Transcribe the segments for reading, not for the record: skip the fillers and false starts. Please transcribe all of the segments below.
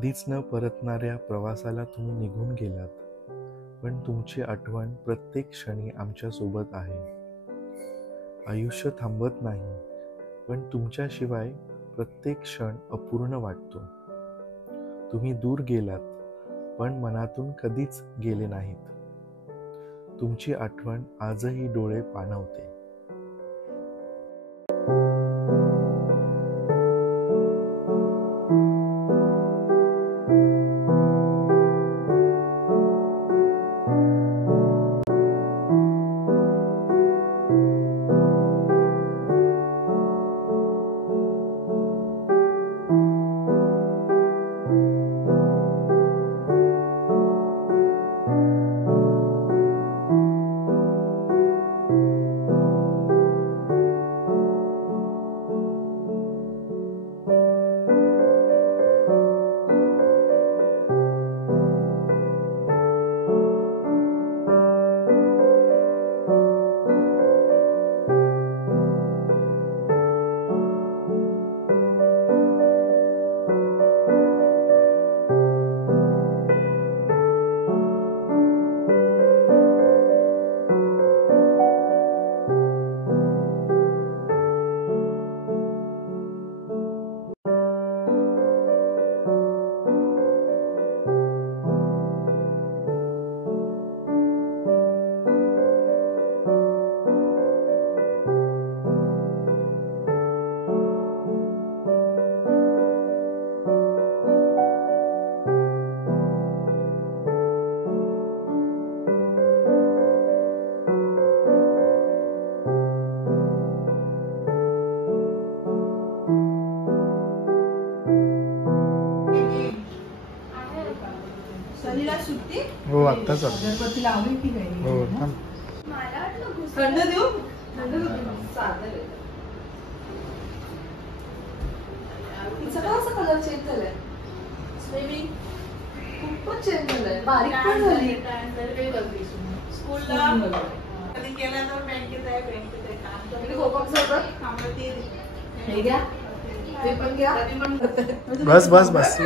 कधीच न परतणाऱ्या प्रवासाला तुम्ही निघून गेलात, पण तुमची आठवण प्रत्येक क्षणी आमच्यासोबत आहे. आयुष्य थांबत नाही, पण तुमच्याशिवाय प्रत्येक क्षण अपूर्ण वाटतो. तुम्ही दूर गेलात, पण मनातून कधीच गेले नाहीत. तुमची आठवण आजही डोळे पाणवते. हो आता गणपती लावली की नाही? हो थांब. मला वाटलं थंड देऊ. थंड साधं सगळा कलर चेंज झालाय. बेबी खूपच चेंज झालाय. बारीक पण झाली. स्कूलला कधी केला तर बँकेत आहे काम करते. कोकम सोबत थांबते. हे घ्या. ते पण घ्या. बस बस बस.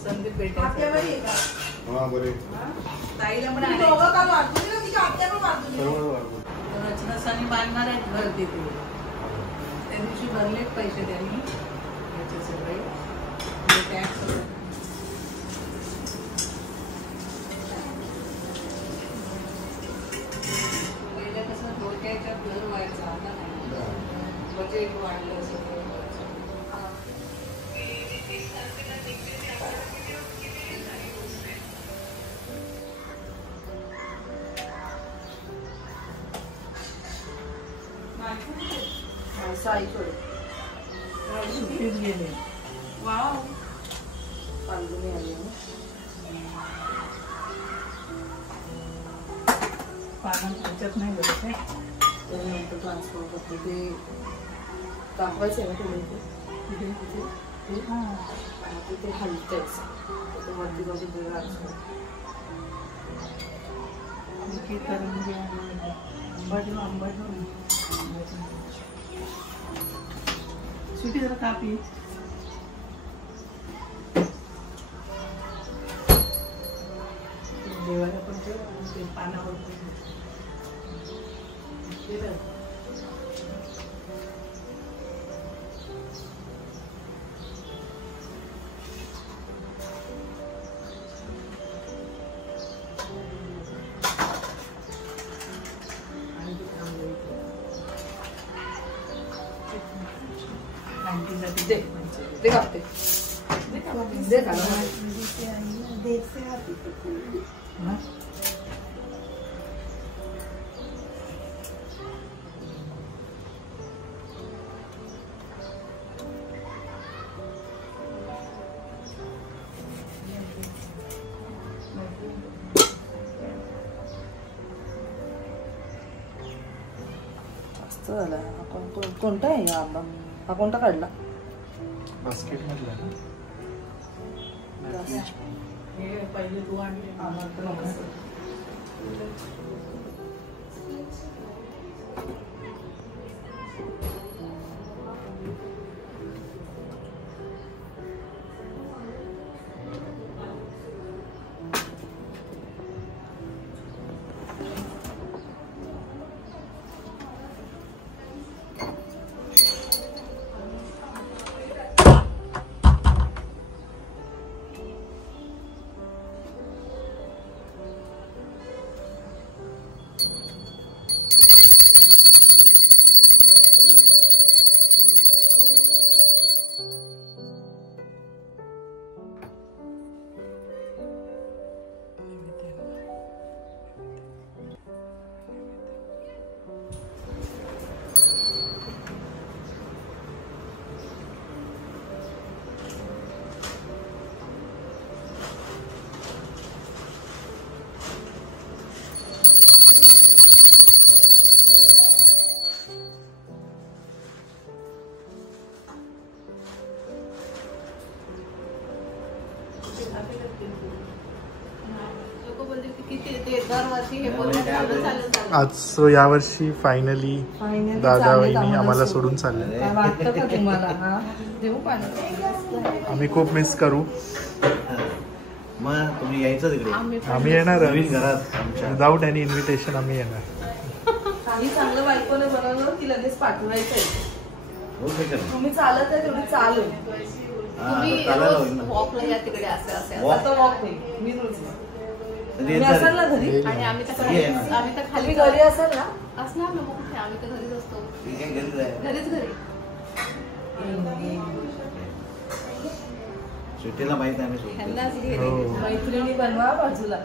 संदीप बेटा ताईला पण रचना सनी बांधणार आहेत घर तिथे. त्या दिवशी भरलेच पैसे त्यांनी याचे सगळे टॅक्स. पहिल्या कसं डोक्याच्या घर व्हायचं, आता नाही. बजेट वाढलं सगळं. सुट्टीच गेले. वाव पालगुनी आली ना. पानं त्याच्यात नाही बघत आहे. त्यानंतर ट्रान्सफर करते ते दाखवायचं आहे ना तुम्ही तिथे तिथे हां तिथे हलतेच ते वरती बाजू ट्रान्सफर करून घ्या. आंबट सुटी जरा कापी. देवाला पण ते पानावर दे कापते दे का मस्त झाला. कोणता आहे हा आंबा? हा कोणता काढला? बास्केट मधला ना. पहिले तू आणले आज सो यावर्षी फायनली दादा वहिनी आम्हाला सोडून चालले. आम्ही खूप मिस करू. मग तुम्ही यायचं तिकडे. आम्ही येणार घरात विदाउट एनी इन्व्हिटेशन. आम्ही येणार. काही चांगलं बायकोने बनवलं की लगेच पाठवायचंय. तुम्ही चालत आहे तेवढी चालू. तुम्ही वॉकला या तिकडे असं आता वॉक नाही. मी रोज असाल ना घरी आणि आम्ही तर खाली घरी असाल ना असणार ना. मग आम्ही तर घरीच असतो. घरीच घरी. सुट्टीला माहित आहे. मैत्रिणी बनवा बाजूला.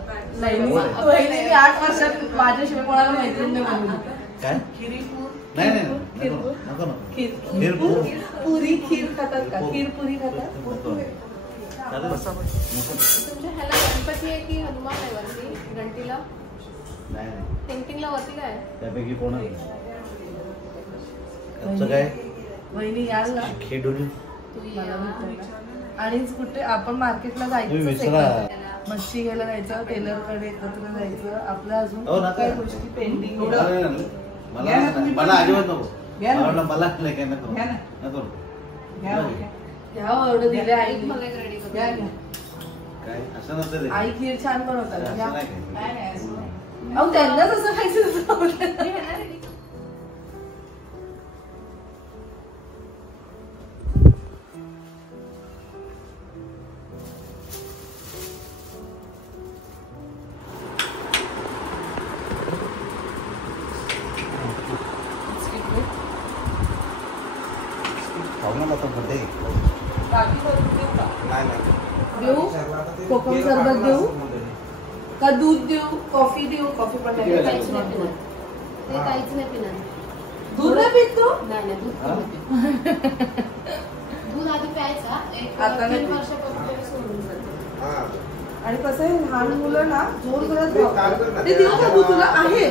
8 वर्षात माझ्याशिवाय कोणाला मैत्रीण नाही बनवली. काय पुरी खीर खातात का? खीर पुरी खातात. तुमच्या ह्याला गणपती आहे की हनुमान आहे वरती घंटीला? नाही पेंटिंगला वरती काय त्यापैकी कोण आहे? काय वहिनी याल ना खेडून आणि कुठे आपण मार्केटला जायचं. मच्छी घ्यायला जायचं. टेलर कडे एकत्र जायचं. आपल्या अजून काही गोष्टी पेंडिंग. मला अजिबात नको. मला नको. घ्या ऑर्डर दिले. आई रेडी काय असं नसतं. आई खीर छान बनवतात. अहो त्यांना तसं खायचं. देऊ कोकम सरबत देऊ का? दूध देऊ? कॉफी देऊ? कॉफी पण नाही. काहीच नाही पिणार. दूध नाही पित तू? नाही दूध आधी प्यायचा. आता 3 वर्षापासून सोडून जाते. आणि कसं आहे लहान मुलं ना जोर करत ते देऊ का तुला? आहे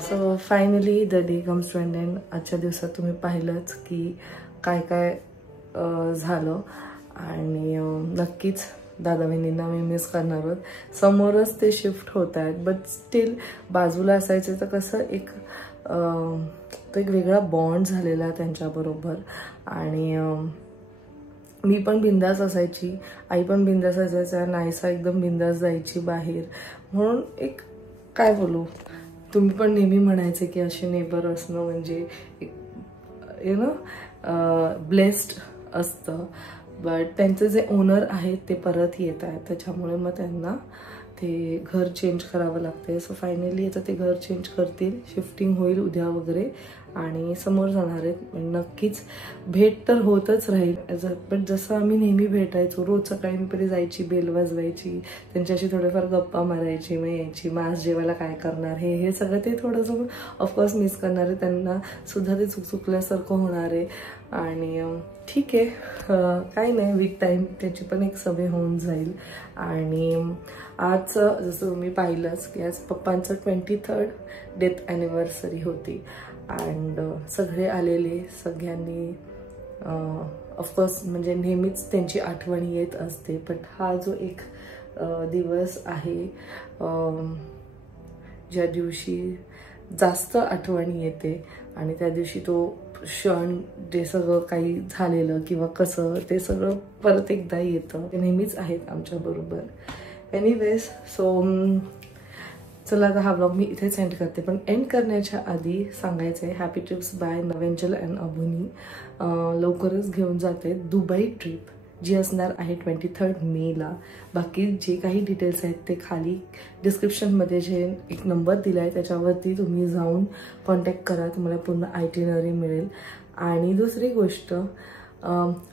so finally the day comes to an end. आजच्या दिवसात तुम्ही पाहिलंच की काय काय झालं. आणि नक्कीच दादा वहिनींना मी मिस करणार आहोत. समोरच ते शिफ्ट होत आहेत बट स्टील बाजूला असायचे तर कसं एक तो एक वेगळा बॉन्ड झालेला त्यांच्याबरोबर. आणि मी पण बिंदास असायची. आई पण बिंदास असायचा. नाहीसा एकदम बिंदास जायची बाहेर. म्हणून एक काय बोलू, तुम्ही पण नेहमी म्हणायचे की असे नेबर असणं म्हणजे एक यु नो ब्लेस्ड असतं. बट त्यांचे जे ओनर आहेत ते परत येत आहेत त्याच्यामुळे मग त्यांना ते घर चेंज करावं लागते. सो फायनली आता ते घर चेंज करतील. शिफ्टिंग होईल उद्या वगैरे आणि समोर जाणार आहेत. नक्कीच भेट तर होतच राहील. पण जसं आम्ही नेहमी भेटायचो रोज सकाळी मी पहिले जायची, बेल वाजवायची, त्यांच्याशी थोडेफार गप्पा मारायची, मग यायची. मग आज जेवायला काय करणार हे सगळं ते थोडंसं ऑफकोर्स मिस करणार आहे. त्यांना सुद्धा ते चुकचुकल्यासारखं होणार आहे. आणि ठीक आहे, काही नाही, विथ टाईम त्याची पण एक सवय होऊन जाईल. आणि आज जसं तुम्ही पाहिलंच की आज पप्पांचं 23rd डेथ ॲनिव्हर्सरी होती. अँड सगळे आलेले, सगळ्यांनी ऑफकोर्स म्हणजे नेहमीच त्यांची आठवण येत असते. पण हा जो एक दिवस आहे ज्या दिवशी जास्त आठवणी येते आणि त्या दिवशी तो क्षण जे सगळं काही झालेलं किंवा कसं ते सगळं परत एकदा येतं. ते नेहमीच आहेत आमच्याबरोबर. एनिवेज सो चला आता हा ब्लॉग मी इथेच एंड करते. पण एंड करण्याच्या आधी सांगायचं आहे हॅपी ट्रिप्स बाय नवेंजल अँड अबुनी. लवकरच घेऊन जाते दुबई ट्रिप जी असणार आहे 23 मेला. बाकी जे काही डिटेल्स आहेत ते खाली डिस्क्रिप्शनमध्ये जे एक नंबर दिला आहे त्याच्यावरती तुम्ही जाऊन कॉन्टॅक्ट करा, तुम्हाला पूर्ण आयटिनरी मिळेल. आणि दुसरी गोष्ट,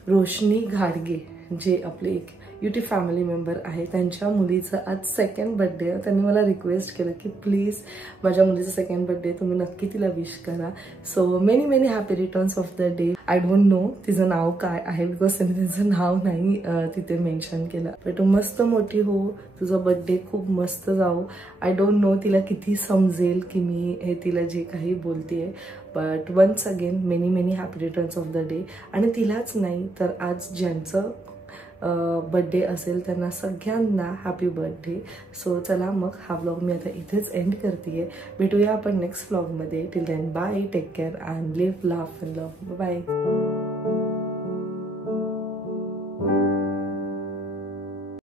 रोशनी घाडगे जे आपले एक युट्यूब फॅमिली मेंबर आहे त्यांच्या मुलीचं आज 2nd बर्थडे. त्यांनी मला रिक्वेस्ट केलं की प्लीज माझ्या मुलीचं 2nd बर्थडे तुम्ही नक्की तिला विश करा. So many happy returns of the day. I don't know तिचं नाव काय आहे बिकॉज त्यांनी तिचं नाव नाही तिथे मेन्शन केलं. पण तू मस्त मोठी हो, तुझा बर्थडे खूप मस्त जाऊ. आय डोंट नो तिला किती समजेल की मी हे तिला जे काही बोलतेय. But once again many happy returns of the day. आणि तिलाच नाही तर आज ज्यांचं बर्थडे असेल त्यांना सगळ्यांना हॅपी बर्थडे. सो चला मग हा व्लॉग मी आता इथेच एंड करते. भेटूया आपण नेक्स्ट व्लॉगमध्ये. Till then bye, take care and live, laugh and love. Bye.